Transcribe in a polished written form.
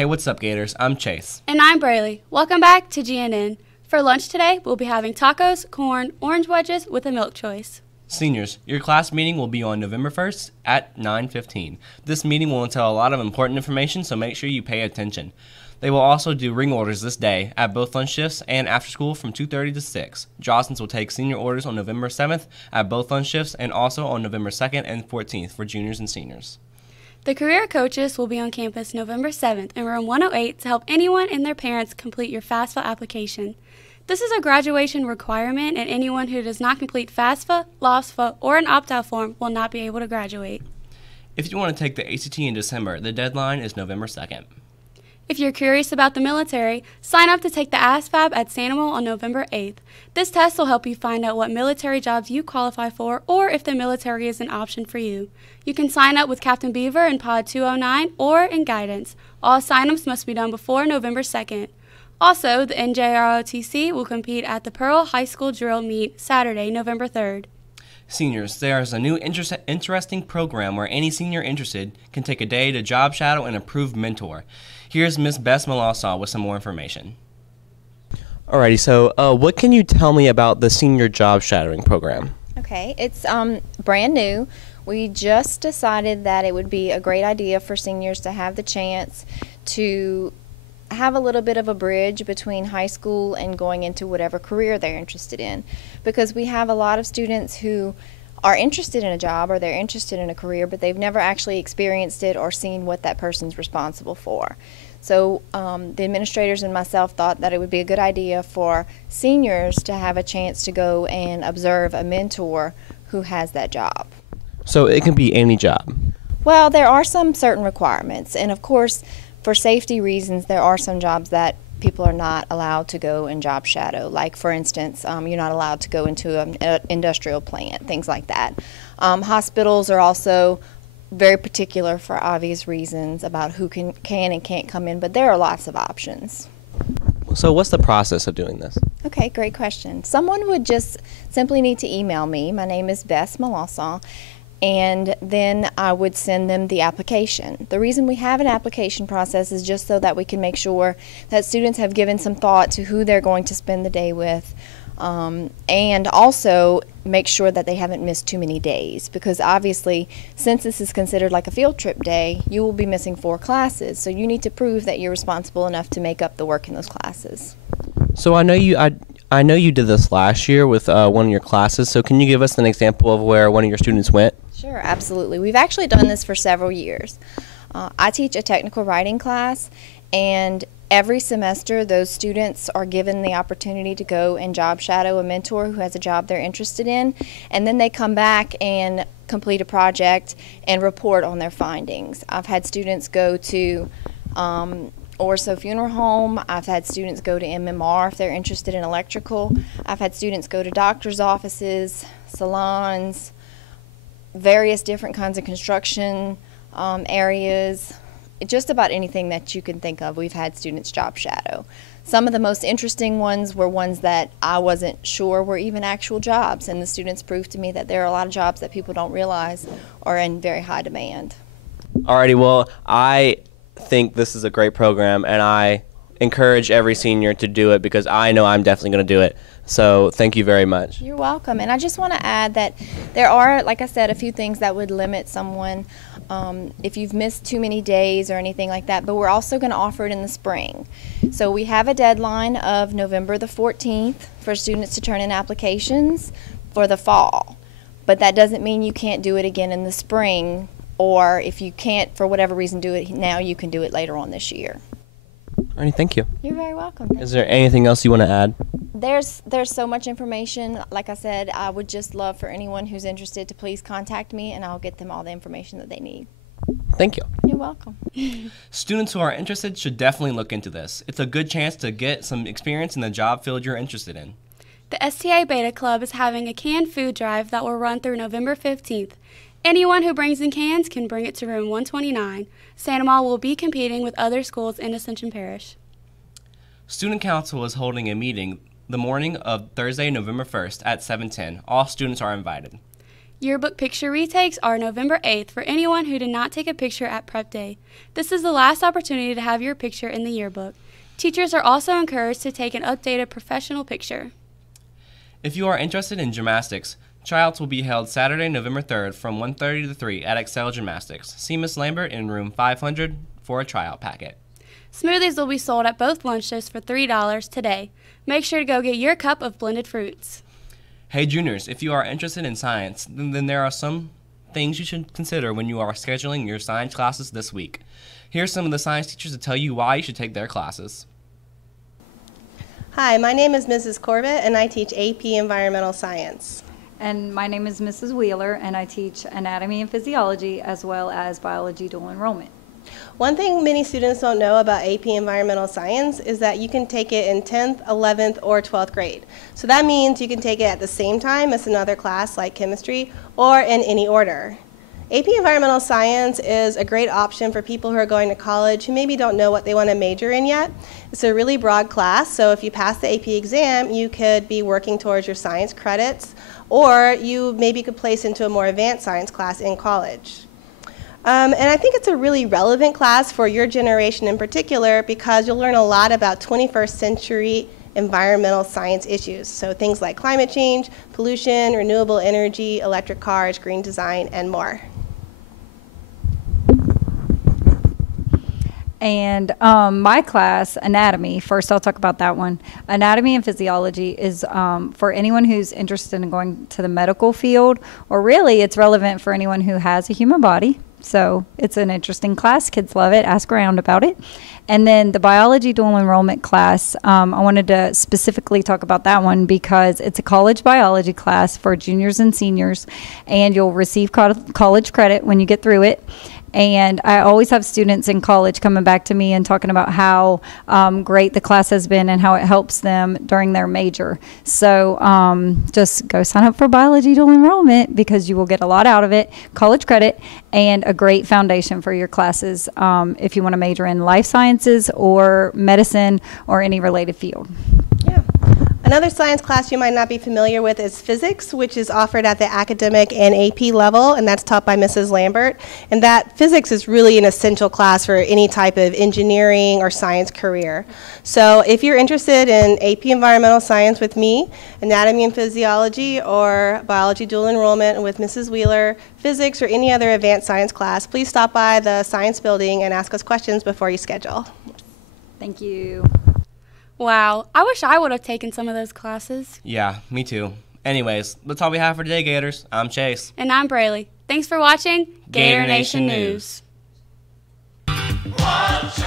Hey, what's up, Gators? I'm Chase. And I'm Braley. Welcome back to GNN. For lunch today, we'll be having tacos, corn, orange wedges with a milk choice. Seniors, your class meeting will be on November 1st at 9:15. This meeting will entail a lot of important information, so make sure you pay attention. They will also do ring orders this day at both lunch shifts and after school from 2:30 to 6. Jostens will take senior orders on November 7th at both lunch shifts and also on November 2nd and 14th for juniors and seniors. The career coaches will be on campus November 7th in room 108 to help anyone and their parents complete your FAFSA application. This is a graduation requirement, and anyone who does not complete FAFSA, LOSFA, or an opt-out form will not be able to graduate. If you want to take the ACT in December, the deadline is November 2nd. If you're curious about the military, sign up to take the ASVAB at Sanimal on November 8th. This test will help you find out what military jobs you qualify for or if the military is an option for you. You can sign up with Captain Beaver in Pod 209 or in Guidance. All sign-ups must be done before November 2nd. Also, the NJROTC will compete at the Pearl High School Drill Meet Saturday, November 3rd. Seniors, there is a new interesting program where any senior interested can take a day to job shadow an approved mentor. Here's Miss Bess Malasa with some more information. Alrighty, so what can you tell me about the senior job shadowing program? Okay, it's brand new. We just decided that it would be a great idea for seniors to have the chance to have a little bit of a bridge between high school and going into whatever career they're interested in, because we have a lot of students who are interested in a job or they're interested in a career, but they've never actually experienced it or seen what that person's responsible for. So the administrators and myself thought that it would be a good idea for seniors to have a chance to go and observe a mentor who has that job. So it can be any job? Well, there are some certain requirements, and of course, for safety reasons, there are some jobs that people are not allowed to go and job shadow. Like, for instance, you're not allowed to go into an industrial plant, things like that. Hospitals are also very particular for obvious reasons about who can and can't come in, but there are lots of options. So what's the process of doing this? Okay, great question. Someone would just simply need to email me. My name is Bess Malasa. And then I would send them the application. The reason we have an application process is just so that we can make sure that students have given some thought to who they're going to spend the day with, and also make sure that they haven't missed too many days, because obviously, since this is considered like a field trip day, you will be missing 4 classes, so you need to prove that you're responsible enough to make up the work in those classes. So I know you did this last year with one of your classes, so can you give us an example of where one of your students went? Sure, absolutely. We've actually done this for several years. I teach a technical writing class, and every semester those students are given the opportunity to go and job shadow a mentor who has a job they're interested in, and then they come back and complete a project and report on their findings. I've had students go to Orso Funeral Home. I've had students go to MMR if they're interested in electrical. I've had students go to doctor's offices, salons, various different kinds of construction areas, just about anything that you can think of. We've had students job shadow. Some of the most interesting ones were ones that I wasn't sure were even actual jobs, and the students proved to me that there are a lot of jobs that people don't realize are in very high demand. Alrighty, well, I think this is a great program, and I encourage every senior to do it because I know I'm definitely going to do it. So thank you very much. You're welcome. And I just want to add that there are, like I said, a few things that would limit someone if you've missed too many days or anything like that, but we're also going to offer it in the spring. So we have a deadline of November the 14th for students to turn in applications for the fall, but that doesn't mean you can't do it again in the spring, or if you can't for whatever reason do it now, you can do it later on this year. Alrighty, thank you. You're very welcome. Is there anything else you want to add? There's so much information. Like I said, I would just love for anyone who's interested to please contact me, and I'll get them all the information that they need. Thank you. You're welcome. Students who are interested should definitely look into this. It's a good chance to get some experience in the job field you're interested in. The STA Beta Club is having a canned food drive that will run through November 15th. Anyone who brings in cans can bring it to room 129. Sanimal will be competing with other schools in Ascension Parish. Student Council is holding a meeting the morning of Thursday, November 1st at 7:10. All students are invited. Yearbook picture retakes are November 8th for anyone who did not take a picture at prep day. This is the last opportunity to have your picture in the yearbook. Teachers are also encouraged to take an updated professional picture. If you are interested in gymnastics, tryouts will be held Saturday, November 3rd from 1:30 to 3 at Excel Gymnastics. See Ms. Lambert in room 500 for a tryout packet. Smoothies will be sold at both lunch shifts for $3 today. Make sure to go get your cup of blended fruits. Hey juniors, if you are interested in science, then there are some things you should consider when you are scheduling your science classes this week. Here are some of the science teachers to tell you why you should take their classes. Hi, my name is Mrs. Corbett, and I teach AP Environmental Science. And my name is Mrs. Wheeler, and I teach anatomy and physiology as well as biology dual enrollment. One thing many students don't know about AP Environmental Science is that you can take it in 10th, 11th, or 12th grade. So that means you can take it at the same time as another class like chemistry or in any order. AP Environmental Science is a great option for people who are going to college who maybe don't know what they want to major in yet. It's a really broad class, so if you pass the AP exam, you could be working towards your science credits, or you maybe could place into a more advanced science class in college. And I think it's a really relevant class for your generation in particular because you'll learn a lot about 21st century environmental science issues. So things like climate change, pollution, renewable energy, electric cars, green design, and more. And my class, anatomy, first I'll talk about that one. Anatomy and physiology is for anyone who's interested in going to the medical field, or really it's relevant for anyone who has a human body. So it's an interesting class. Kids love it. Ask around about it. And then the biology dual enrollment class, I wanted to specifically talk about that one because it's a college biology class for juniors and seniors, and you'll receive college credit when you get through it. And I always have students in college coming back to me and talking about how great the class has been and how it helps them during their major. So just go sign up for biology dual enrollment because you will get a lot out of it, college credit, and a great foundation for your classes if you want to major in life sciences or medicine or any related field. Yeah. Another science class you might not be familiar with is physics, which is offered at the academic and AP level, and that's taught by Mrs. Lambert. And that physics is really an essential class for any type of engineering or science career. So if you're interested in AP Environmental Science with me, anatomy and physiology, or biology dual enrollment with Mrs. Wheeler, physics, or any other advanced science class, please stop by the science building and ask us questions before you schedule. Thank you. Wow, I wish I would have taken some of those classes. Yeah, me too. Anyways, that's all we have for today, Gators. I'm Chase. And I'm Braley. Thanks for watching Gator Nation News. Watch